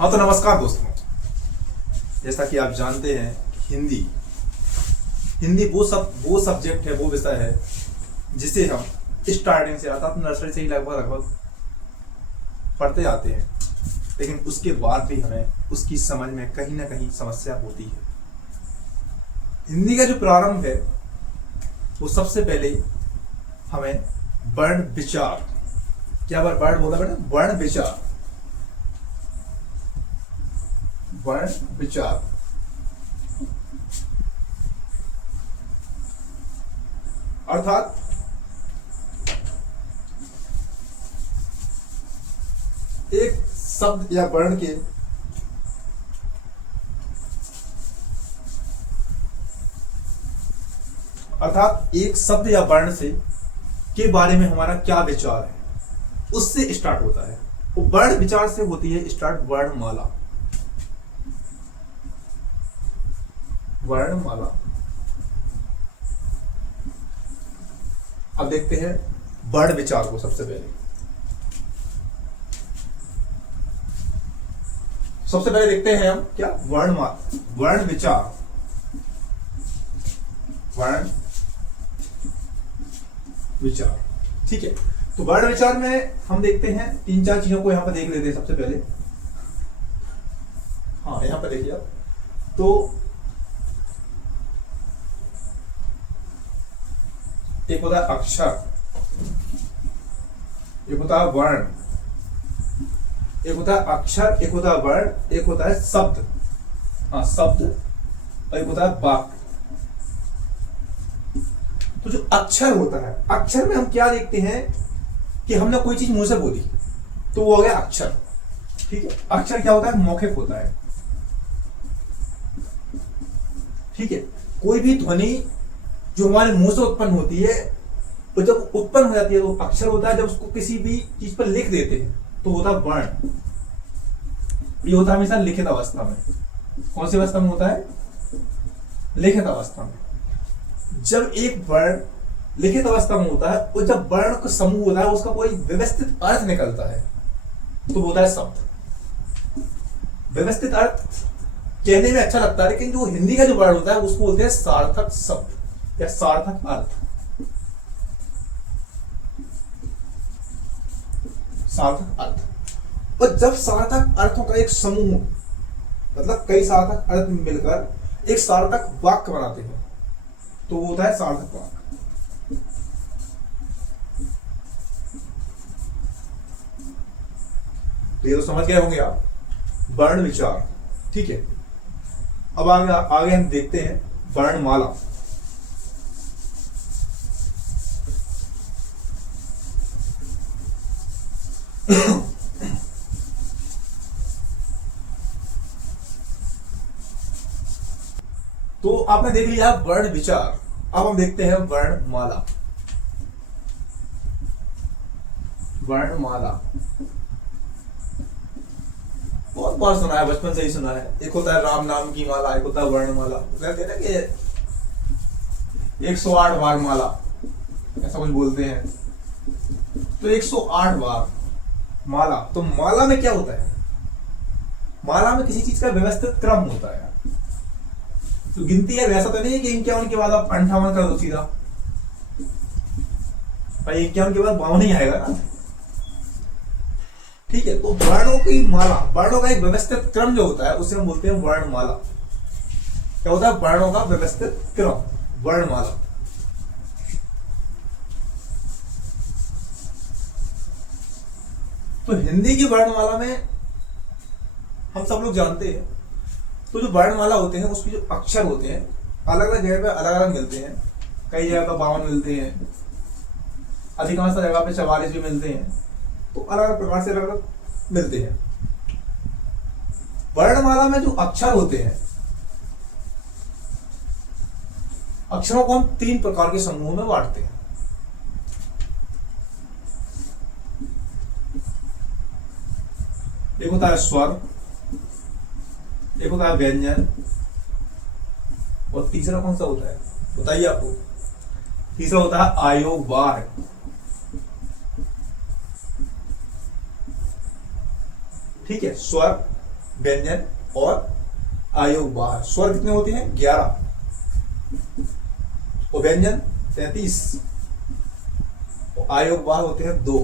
हाँ तो नमस्कार दोस्तों। जैसा कि आप जानते हैं हिंदी हिंदी वो सब्जेक्ट है, वो विषय है जिसे हम स्टार्टिंग से अर्थात नर्सरी से ही लगभग पढ़ते आते हैं, लेकिन उसके बाद भी हमें उसकी समझ में कहीं ना कहीं समस्या होती है। हिंदी का जो प्रारंभ है वो सबसे पहले हमें वर्ण विचार, क्या वर्ण बोला बेटा? वर्ण विचार, वर्ण विचार अर्थात एक शब्द या वर्ण के एक शब्द या वर्ण से के बारे में हमारा क्या विचार है, उससे स्टार्ट होता है। वो वर्ण विचार से होती है स्टार्ट वर्णमाला। वर्णमाला अब देखते हैं वर्ण विचार को। सबसे पहले देखते हैं हम क्या वर्ण विचार। वर्ण विचार, ठीक है। तो वर्ण विचार में हम देखते हैं तीन चार चीजों को यहां पर देख लेते हैं। सबसे पहले हाँ यहां पर देखिए आप, तो एक होता है अक्षर, एक होता है वर्ण, एक होता है अक्षर, एक होता है वर्ण, एक होता है शब्द, हाँ शब्द, और एक होता है वाक्य। तो जो अक्षर होता है, अक्षर में हम क्या देखते हैं कि हमने कोई चीज मुंह से बोली तो वो हो गया अक्षर, ठीक है। अक्षर क्या होता है? मौखिक होता है, ठीक है। कोई भी ध्वनि जो हमारे मुंह से उत्पन्न होती है, तो जब उत्पन्न हो जाती है तो अक्षर होता है। जब उसको किसी भी चीज पर लिख देते हैं तो होता है वर्ण। ये होता है हमेशा लिखित अवस्था में। कौन सी अवस्था में होता है? लिखित अवस्था में। जब एक वर्ण लिखित अवस्था में होता है और जब वर्ण का समूह होता है उसका कोई व्यवस्थित अर्थ निकलता है तो होता है शब्द। व्यवस्थित अर्थ कहने में अच्छा लगता है, लेकिन जो हिंदी का जो वर्ण होता है उसको बोलते हैं सार्थक शब्द या सार्थक अर्थ। सार्थक अर्थ। और जब सार्थक अर्थों का एक समूह, मतलब कई सार्थक अर्थ मिलकर एक सार्थक वाक्य बनाते हैं तो वो होता है सार्थक वाक्य। तो ये तो समझ गए होंगे आप वर्ण विचार, ठीक है। अब आगे हम देखते हैं वर्णमाला। तो आपने देख लिया वर्ण विचार, अब हम देखते हैं वर्णमाला। वर्णमाला बहुत बार सुना है, बचपन से ही सुना है। एक होता है राम नाम की माला, एक होता है वर्णमाला। कहते हैं ना कि 108 बार माला, ऐसा कुछ बोलते हैं। तो 108 बार माला। तो माला में क्या होता है? माला में किसी चीज का व्यवस्थित क्रम होता है। तो गिनती है, वैसा तो नहीं है कि 51 के बाद आप 58 कर दो सीधा, भाई 51 के बाद 52 ही आएगा ना, ठीक है। तो वर्णों की माला, वर्णों का एक व्यवस्थित क्रम जो होता है उसे हम बोलते हैं वर्णमाला। क्या होता है? वर्णों का व्यवस्थित क्रम, वर्णमाला। तो हिंदी की वर्णमाला में हम सब लोग जानते हैं, तो जो वर्णमाला होते हैं उसके जो अक्षर होते हैं अलग अलग जगह पे अलग अलग मिलते हैं। कई जगह पर 52 मिलते हैं, अधिकांश जगह पे 44 भी मिलते हैं। तो अलग अलग प्रकार से अलग अलग मिलते हैं। वर्णमाला में जो अक्षर होते हैं, अक्षरों को हम 3 प्रकार के समूहों में बांटते हैं। एक होता है स्वर, एक होता है व्यंजन, और तीसरा कौन सा होता है बताइए आपको? तीसरा होता है आयोगवार। ठीक है, स्वर, व्यंजन और आयोग बाह्य। स्वर कितने होते हैं? 11 और व्यंजन 33 और आयोग बाह्य होते हैं 2।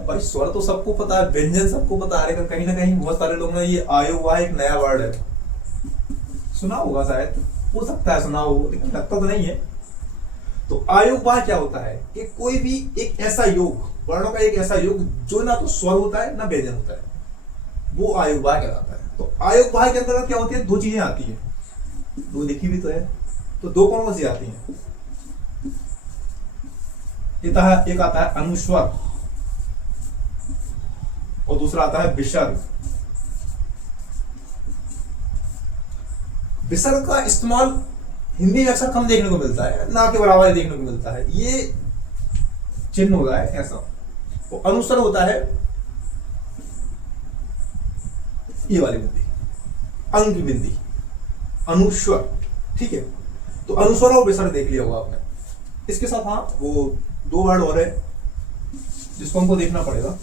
भाई स्वर तो सबको पता है, व्यंजन सबको पता है, लेकिन कहीं ना कहीं बहुत सारे लोग ने ये आयोग बाह्य एक नया वर्ड है, सुना होगा शायद, हो सकता है सुना हो, लेकिन लगता तो नहीं है। तो आयोग बाह्य क्या होता है कि कोई भी एक ऐसा योग, वर्णों का एक ऐसा योग जो ना तो स्वर होता है ना व्यंजन होता है, वो आयोग बाह्य कहलाता है। तो आयोग बाह्य के अंतर्गत क्या होती है? 2 चीजें आती है, 2 लिखी भी तो है, तो 2 कौन सी आती हैं? एक आता है अनुस्वर और दूसरा आता है विसर्ग। विसर्ग का इस्तेमाल हिंदी में अक्सर कम देखने को मिलता है, ना के बराबर देखने को मिलता है, ये चिन्ह होता है ऐसा। वो अनुस्वर होता है ये वाली बिंदी, अंग की बिंदी, अनुस्वर, ठीक है। तो अनुस्वर और विसर्ग देख लिया होगा आपने। इसके साथ हाँ वो 2 वर्ड और है जिसको हमको देखना पड़ेगा,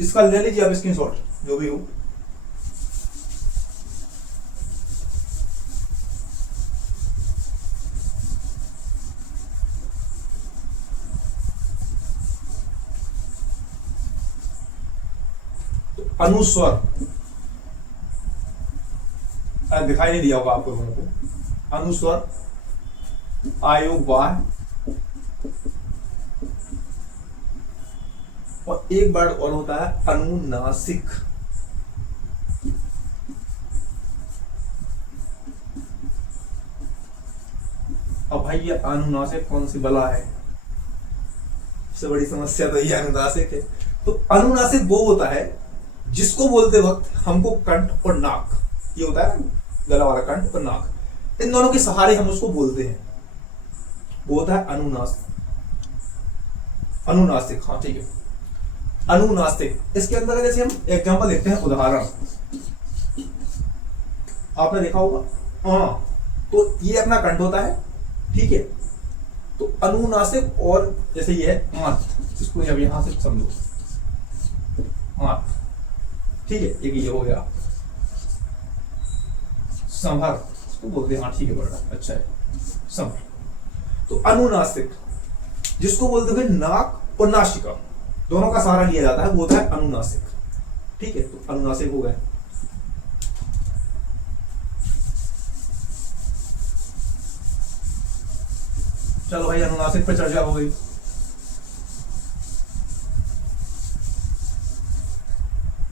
इसका ले लीजिए आप स्क्रीनशॉट जो भी हो। तो अनुस्वर दिखाई नहीं दिया होगा आपको लोगों को। अनुस्वर, आयोग बाह्य और एक वर्ड और होता है अनुनासिक। अब भाई ये अनुनासिक कौन सी बला है? सबसे बड़ी समस्या तो ये अनुनासिक है। तो अनुनासिक वो होता है जिसको बोलते वक्त हमको कंठ और नाक, ये होता है ना गला वाला कंठ और नाक, इन दोनों के सहारे हम उसको बोलते हैं, वो होता है अनुनासिक। हाँ ठीक है, अनुनासिक। इसके अंदर जैसे हम एग्जांपल देखते हैं, उदाहरण आपने देखा होगा, तो ये अपना कंठ होता है, ठीक है। तो अनुनासिक और जैसे ये है आंत, इसको अब यहां से समझो, आंत, ठीक है। एक ये हो गया संभर, इसको बोलते हैं, हाँ ठीक है, बड़ा अच्छा है संभर। तो अनुनासिक जिसको बोलते हैं नाक और नासिका दोनों का सहारा लिया जाता है, वो होता है अनुनासिक, ठीक है। तो अनुनासिक हो गए। चलो भाई अनुनासिक पर चर्चा हो गई।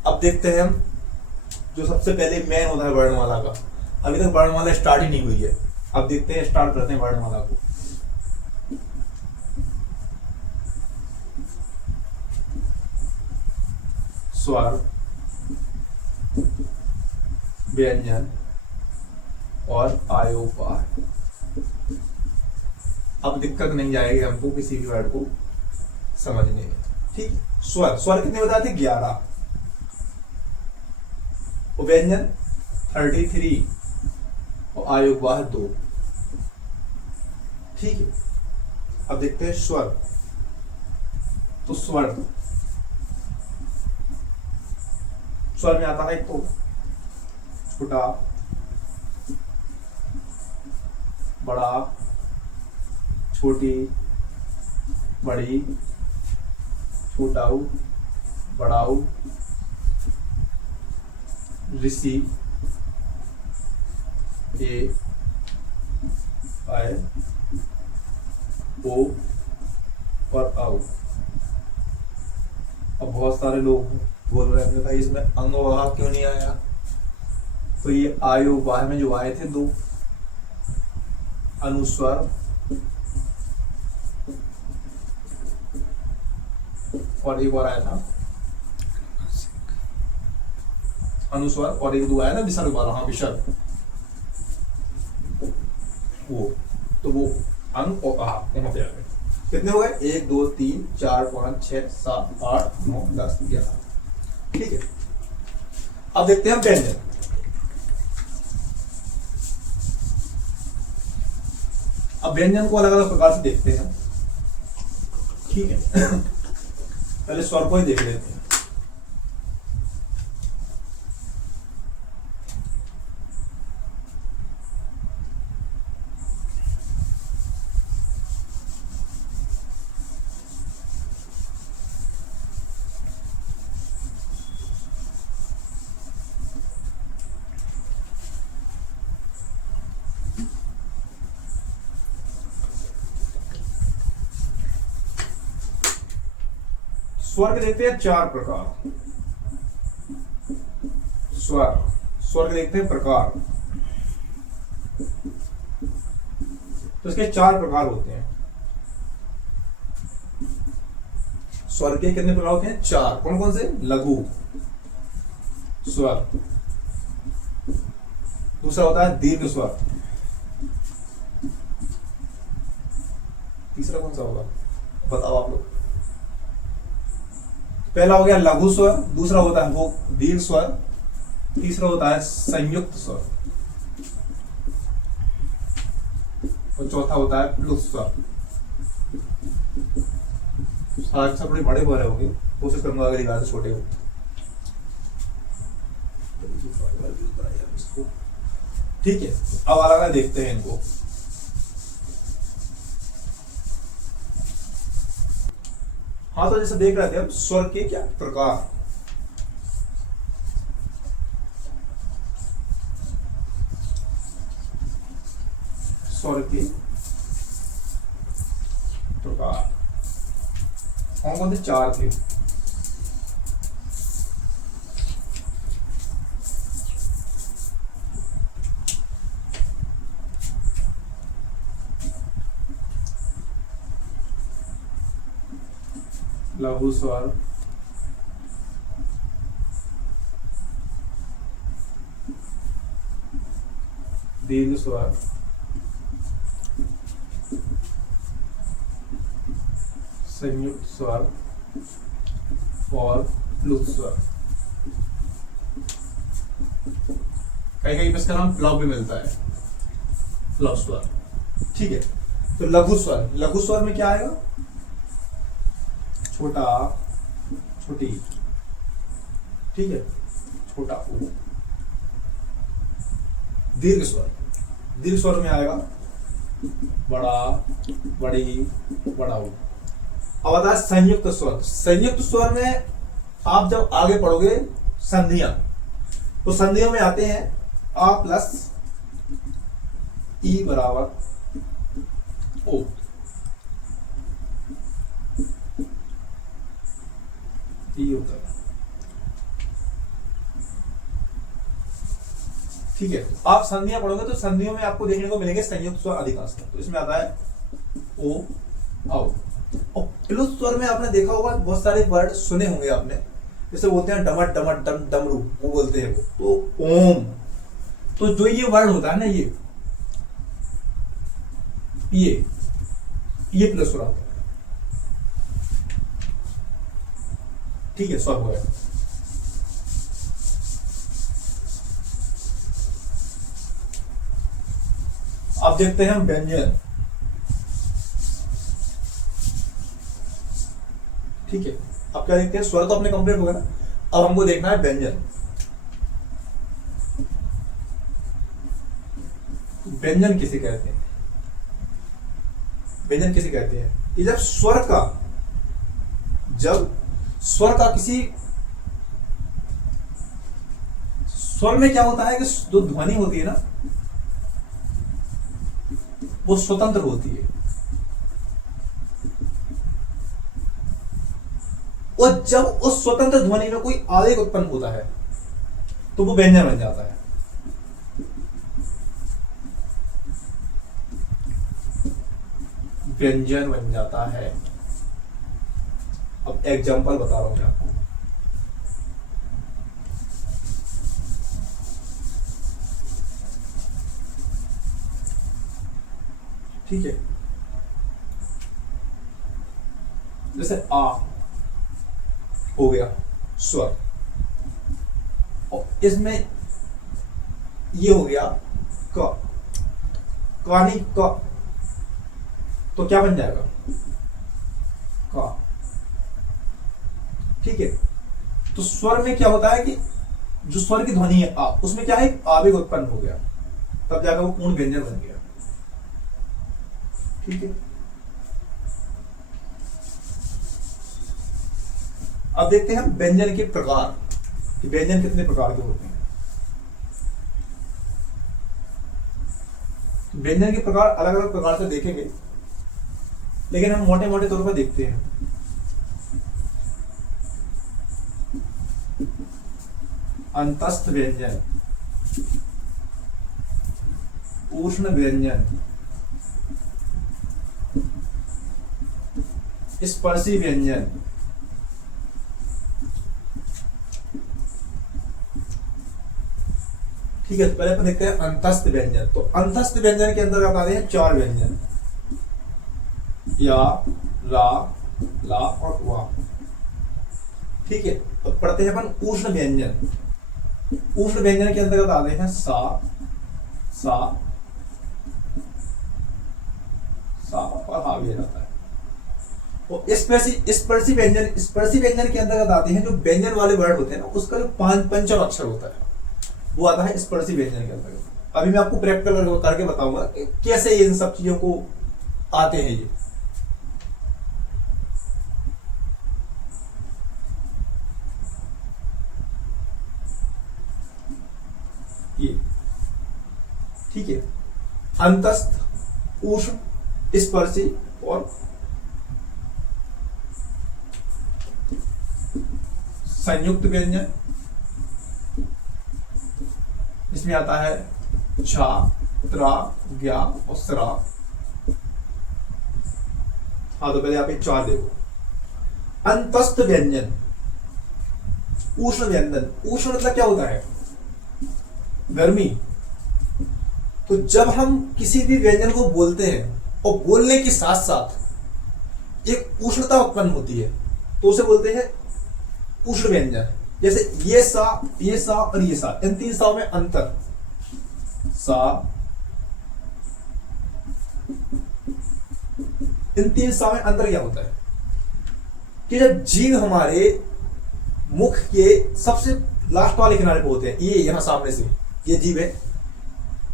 अब देखते हैं हम जो सबसे पहले मेन होता है वर्णमाला का। अभी तक वर्णमाला स्टार्ट ही नहीं हुई है, अब देखते हैं, स्टार्ट करते हैं वर्णमाला को। स्वर, व्यंजन और आयोग बाह्य। अब दिक्कत नहीं जाएगी हमको किसी भी वर्ड को समझने में, ठीक। स्वर कितने बताए थे? 11। व्यंजन 33 और आयोग बाह्य 2, ठीक है। अब देखते हैं स्वर। तो स्वर में आता है तो छोटा, बड़ा, छोटी, बड़ी, छोटाऊ, बड़ाऊ, ऋषि, ए, आय, ओ और आओ। अब बहुत सारे लोग बोल रहे हैं भाई इसमें अंग वहा क्यों नहीं आया? तो ये आयोग बाह्य में जो आए थे 2, अनुस्वर और एक और आया था अनुस्वर, और एक 2 आया ना विसर्ग वाला, हाँ विसर्ग, वो तो वो अंग और आ वहां पे आ गए। कितने हो गए? 1 2 3 4 5 6 7 8 9 10 11, ठीक है। अब देखते हैं हम व्यंजन। अब व्यंजन को अलग अलग प्रकार से देखते हैं, ठीक है। पहले स्वर को ही देख लेते हैं। स्वर के देखते हैं 4 प्रकार। स्वर के देखते हैं प्रकार। तो इसके 4 प्रकार होते हैं। स्वर के कितने प्रकार होते हैं? 4। कौन कौन से? लघु स्वर, दूसरा होता है दीर्घ स्वर, तीसरा कौन सा होगा बताओ आप लोग। पहला हो गया लघु स्वर, दूसरा होता है वो दीर्घ स्वर, तीसरा होता है संयुक्त स्वर, और चौथा होता है प्लुत स्वर। आज सब थोड़े बड़े हो रहे होंगे, कोशिश करूंगा अगर एक से छोटे हो। ठीक है, अब अलग देखते हैं इनको। हाँ, तो जैसे देख रहे थे अब स्वर के क्या प्रकार। स्वर के प्रकार कौन कौन से? 4 थे। लघु स्वर, दीर्घ स्वर, संयुक्त स्वर और प्लुत स्वर। कहीं कहीं इसका नाम प्लव भी मिलता है, प्लव स्वर। ठीक है, तो लघु स्वर, लघु स्वर में क्या आएगा? छोटा, छोटी, ठीक है, छोटा ऊ। दीर्घ स्वर, दीर्घ स्वर में आएगा बड़ा, बड़ी, बड़ा ऊ। अब आता है संयुक्त स्वर। संयुक्त स्वर में आप जब आगे पढ़ोगे संधियां, तो संधियों में आते हैं आ प्लस ई बराबर ओ। होता है, ठीक है। आप संधियां पढ़ोगे तो संधियों में आपको देखने को मिलेंगे संयुक्त स्वर अधिकांश। तो इसमें आता है ओ, औ। और प्लुत स्वर में आपने देखा होगा, बहुत सारे वर्ड सुने होंगे आपने, जैसे बोलते हैं डमट डमट डम डमरू, वो बोलते हैं वो, तो ओम। तो जो ये वर्ड होता है ना, ये प्लस स्वर आता है। ठीक है, स्वर हो गया। अब देखते हैं हम व्यंजन। ठीक है, अब क्या देखते हैं? स्वर तो अपने कंप्लीट हो गया ना, अब हमको देखना है व्यंजन। व्यंजन किसे कहते हैं? व्यंजन किसे कहते हैं? कि जब स्वर का किसी स्वर में क्या होता है कि जो ध्वनि होती है ना, वो स्वतंत्र होती है, और जब उस स्वतंत्र ध्वनि में कोई आवेग उत्पन्न होता है तो वो व्यंजन बन जाता है। व्यंजन बन जाता है। अब एग्जांपल बता रहा हूं मैं आपको। ठीक है, जैसे आ हो गया स्वर, और इसमें ये हो गया क, कानी क, तो क्या बन जाएगा? का। ठीक है, तो स्वर में क्या होता है कि जो स्वर की ध्वनि है आ, उसमें क्या है? आवेग उत्पन्न हो गया, तब जाकर वो पूर्ण व्यंजन बन गया। ठीक है, अब देखते हैं व्यंजन के प्रकार कि व्यंजन कितने प्रकार के होते हैं। व्यंजन के प्रकार अलग अलग प्रकार से देखेंगे, लेकिन हम मोटे मोटे तौर पर देखते हैं। अंतस्थ व्यंजन, उष्ण व्यंजन, स्पर्शी व्यंजन, ठीक है। तो पहले अपन देखते हैं अंतस्थ व्यंजन। तो अंतस्थ व्यंजन के अंतर्गत आते हैं 4 व्यंजन, या, रा, ला और वा, ठीक है। अब पढ़ते हैं अपन उष्ण व्यंजन। उष्ण व्यंजन के अंतर्गत आते हैं सा, सा, सा और हा भी आता है। और स्पर्शी व्यंजन, स्पर्शी व्यंजन के अंतर्गत आते हैं जो व्यंजन वाले वर्ड होते हैं ना, उसका जो पंचम अक्षर होता है वो आता है स्पर्शी व्यंजन के अंतर्गत। अभी मैं आपको प्रैक्टिकल करके बताऊंगा कि कैसे इन सब चीजों को आते हैं ये, ठीक है। अंतस्थ, उष्ण, स्पर्शी और संयुक्त व्यंजन। इसमें आता है छा, त्रा, ज्ञा और सरा। हाँ, तो पहले आप 4 देखो। अंतस्थ व्यंजन, उष्ण व्यंजन। उष्ण मतलब क्या होता है? गर्मी। तो जब हम किसी भी व्यंजन को बोलते हैं और बोलने के साथ साथ एक उष्णता उत्पन्न होती है तो उसे बोलते हैं उष्ण व्यंजन। जैसे ये सा और ये सा, इन 3 साओं में अंतर, सा, इन 3 साओं में अंतर क्या होता है कि जब जीभ हमारे मुख के सबसे लास्ट वाले किनारे पे होते हैं, ये यहां सामने से ये जीभ है,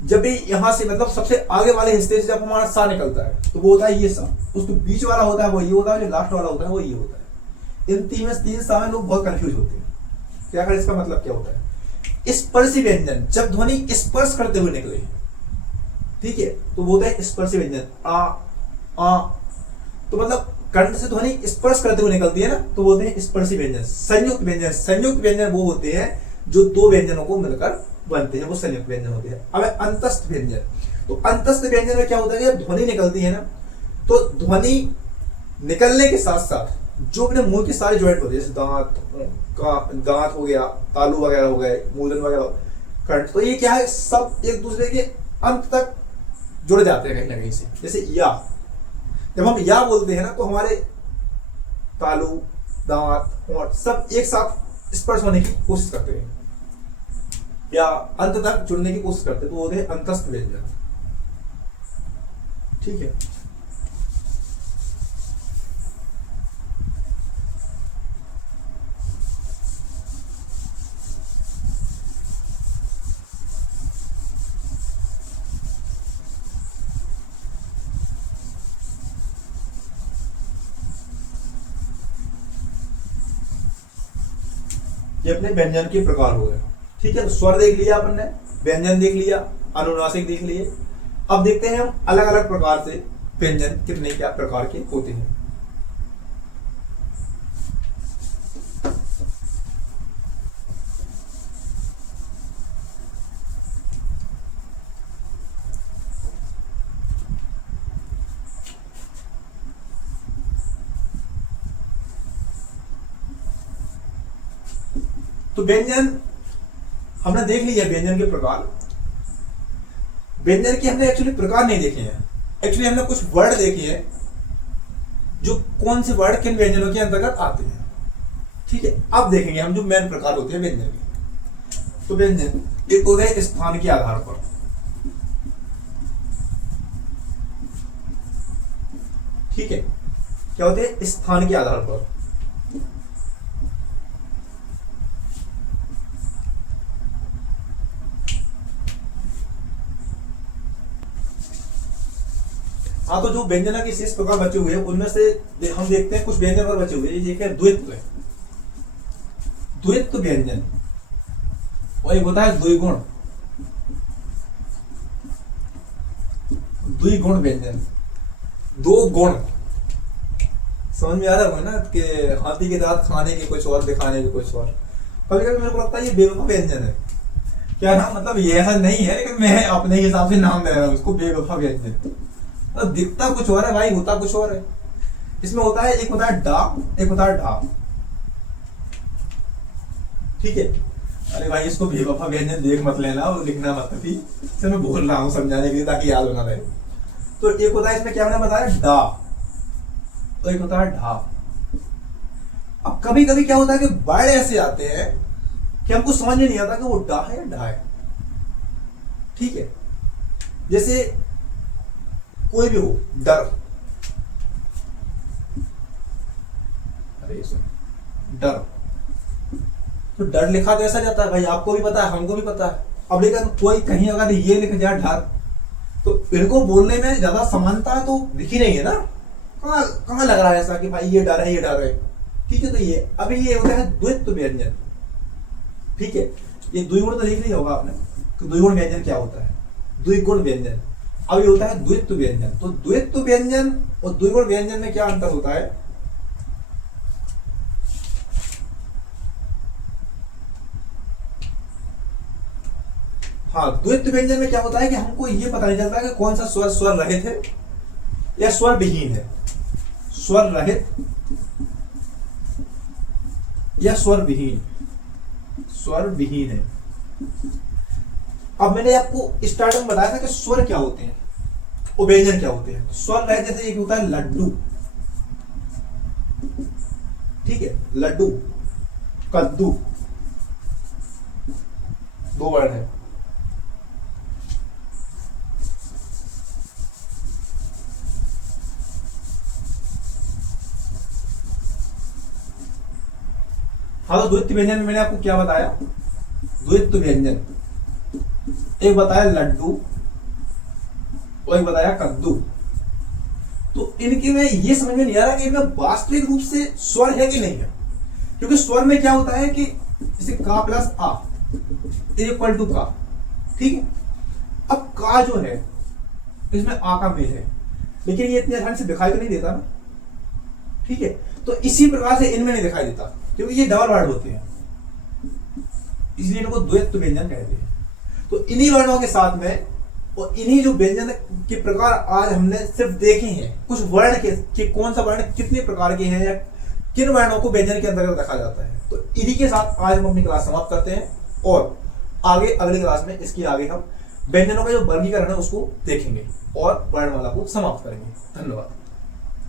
जब भी यहां से मतलब सबसे आगे वाले हिस्से से जब हमारा सा निकलता है तो वो होता है ये सा। उसके बीच वाला होता है वो ये होता है, जो लास्ट वाला होता है वो ये होता है। इन 3 सा में लोग बहुत कंफ्यूज होते हैं क्या कर, इसका मतलब क्या होता है? स्पर्शी व्यंजन, जब ध्वनि स्पर्श करते हुए निकले, ठीक है, तो वो होता है स्पर्शी व्यंजन। आ, तो मतलब कंठ से ध्वनि स्पर्श करते हुए निकलती है ना, तो बोलते हैं स्पर्शी व्यंजन। संयुक्त व्यंजन, संयुक्त व्यंजन वो होते हैं जो 2 व्यंजनों को मिलकर बनते हैं, वो संयुक्त व्यंजन होते हैं। अब अंतस्थ व्यंजन, तो अंतस्थ व्यंजन में क्या होता है? जब ध्वनि निकलती है ना, तो ध्वनि निकलने के साथ साथ जो अपने मुंह के सारे जॉइंट होते हैं, जैसे दांत हो गया, तालू वगैरह हो गए, मूलन वगैरह, कंठ, तो ये क्या है, सब एक दूसरे के अंत तक जुड़ जाते हैं कहीं ना कहीं से। जैसे या, जब हम या बोलते हैं ना तो हमारे तालू, दांत, होंठ सब एक साथ स्पर्श होने की कोशिश करते हैं या अंत तक जुड़ने की कोशिश करते हैं, तो वो होते हैं अंतस्थ व्यंजन, ठीक है। ये अपने व्यंजन के प्रकार हो गए, ठीक है। तो स्वर देख लिया अपन ने, व्यंजन देख लिया, अनुनासिक देख लिए। अब देखते हैं हम अलग अलग प्रकार से व्यंजन कितने क्या प्रकार के होते हैं। तो व्यंजन हमने देख लिया, व्यंजन के प्रकार। व्यंजन के हमने एक्चुअली प्रकार नहीं देखे हैं, एक्चुअली हमने कुछ वर्ड देखे हैं जो कौन से वर्ड किन व्यंजनों के अंतर्गत आते हैं, ठीक है। अब देखेंगे हम जो मेन प्रकार होते हैं व्यंजन के। तो व्यंजन एक होते हैं स्थान के आधार पर, ठीक है। क्या होते हैं? स्थान के आधार पर। हाँ, तो जो व्यंजना के शेष प्रकार बचे हुए हैं उनमें से हम देखते हैं कुछ व्यंजन और बचे हुए हैं। ये क्या? द्वित्व है, द्वित्व व्यंजन। और एक होता है द्विगुण, द्विगुण व्यंजन, 2 गुण। समझ में आ रहा होगा ना कि हाथी के दांत खाने के कुछ और, दिखाने के कुछ और। कभी कभी मेरे को लगता है ये बेवफा व्यंजन है। क्या नाम, मतलब ये ऐसा नहीं है, लेकिन मैं अपने हिसाब से नाम दे रहा हूँ उसको, बेवफा व्यंजन। तो दिखता कुछ और है भाई, होता कुछ और है। इसमें होता है, एक होता है डा, एक होता है ढा। ठीक है। अरे भाई इसको बेवफा व्यंजन देख मत लेना, वो लिखना मत भी, इसे मैं बोल रहा हूँ समझाने के लिए ताकि याद होना रहे। तो एक होता है इसमें, क्या मैंने बताया, डा, तो एक होता है ढा। अब कभी कभी क्या होता है कि वर्ड ऐसे आते हैं कि हमको समझ में नहीं आता कि वो डा है या ढा है। ठीक है। जैसे कोई भी हो, डर, अरे डर, तो डर लिखा तो ऐसा जाता है भाई, आपको भी पता है, हमको भी पता है। अब लेकिन कोई कहीं अगर ये लिख जाए डर, तो इनको बोलने में ज्यादा समानता तो दिख ही नहीं है ना। कहाँ कहाँ लग रहा है ऐसा कि भाई ये डर है, ये डर है। ठीक है। तो ये अभी ये होता है द्वित्व व्यंजन। ठीक है। ये द्विगुण तो देख लिया होगा आपने, तो द्विगुण व्यंजन क्या होता है, द्विगुण व्यंजन। अब ये होता है द्वित्व व्यंजन। तो द्वित्व व्यंजन और द्विगुण व्यंजन में क्या अंतर होता है? हाँ, द्वित्व व्यंजन में क्या होता है कि हमको ये पता नहीं चलता कि कौन सा स्वर स्वर रहित है या स्वर विहीन है, स्वर रहित या स्वर विहीन, स्वर विहीन है। अब मैंने आपको स्टार्टिंग में बताया था कि स्वर क्या होते हैं और व्यंजन क्या होते हैं। स्वर रहित जैसे एक होता है लड्डू, ठीक है, लड्डू, कद्दू, दो वर्ड है। हाँ, तो द्वित्व व्यंजन में मैंने आपको क्या बताया, द्वित्व व्यंजन, एक बताया लड्डू और एक बताया कद्दू। तो इनके में ये समझ में नहीं आ रहा कि इनमें वास्तविक रूप से स्वर है कि नहीं है, क्योंकि स्वर में क्या होता है कि जैसे का प्लस आ इक्वल टू का। ठीक है। अब का जो है इसमें आ का मेल है, लेकिन ये इतनी आसानी से दिखाई तो नहीं देता ना। ठीक है। तो इसी प्रकार से इनमें नहीं दिखाई देता क्योंकि ये डबल वर्ड होते हैं, इसलिए इनको द्वैत्व व्यंजन कहते हैं। तो इन्हीं वर्णों के साथ में और इन्हीं जो व्यंजन के प्रकार आज हमने सिर्फ देखे हैं, कुछ वर्ण के कौन सा वर्ण कितने प्रकार के हैं या किन वर्णों को व्यंजन के अंतर्गत रखा जाता है, तो इन्हीं के साथ आज हम अपनी क्लास समाप्त करते हैं और आगे अगली क्लास में इसकी आगे हम व्यंजनों का जो वर्गीकरण है उसको देखेंगे और वर्णमाला को समाप्त करेंगे। धन्यवाद।